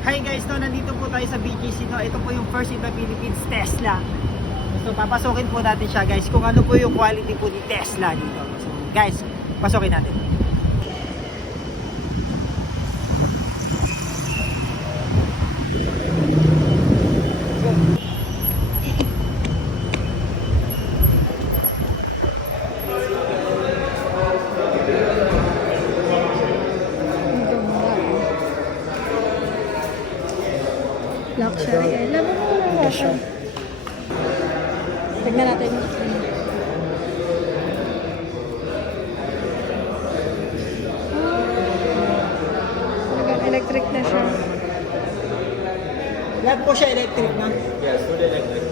Hi guys, no, nandito po tayo sa BGC, no. Ito po yung first in the Philippines Tesla. So papasokin po natin siya guys kung ano po yung quality po ni Tesla dito. So guys, pasokin natin. Luxury. Laban mo na Ito siya. Tignan natin. Talagang electric na siya. Lahat po siya electric na. Yes, fully electric.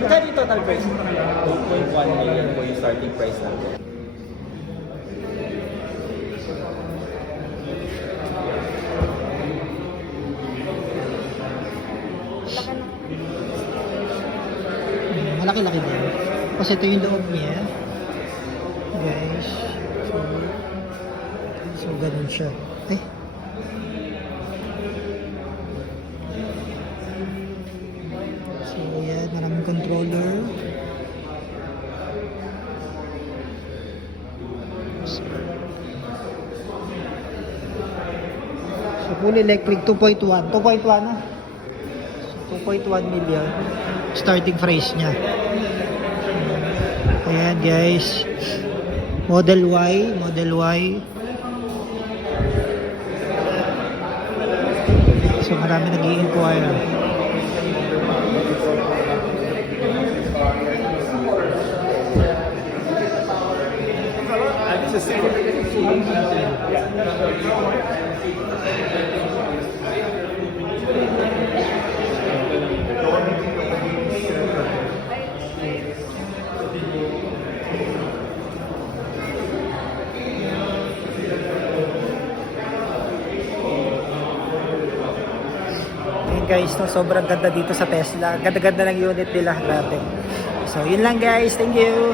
Magkano yung total price? 2.1 million po yung starting price natin. Malaki-laki din. Kasi ito yung loob niya. Guys. So ganun siya. So yan, maraming controller. So full electric 2.1. 2.1 na. So 2.1 million. Starting price niya. Ayan guys. Model Y. So marami nag-i-inquire. Guys, no, sobrang ganda dito sa Tesla. Ganda-ganda ng unit nila, grabe. So, yun lang guys. Thank you.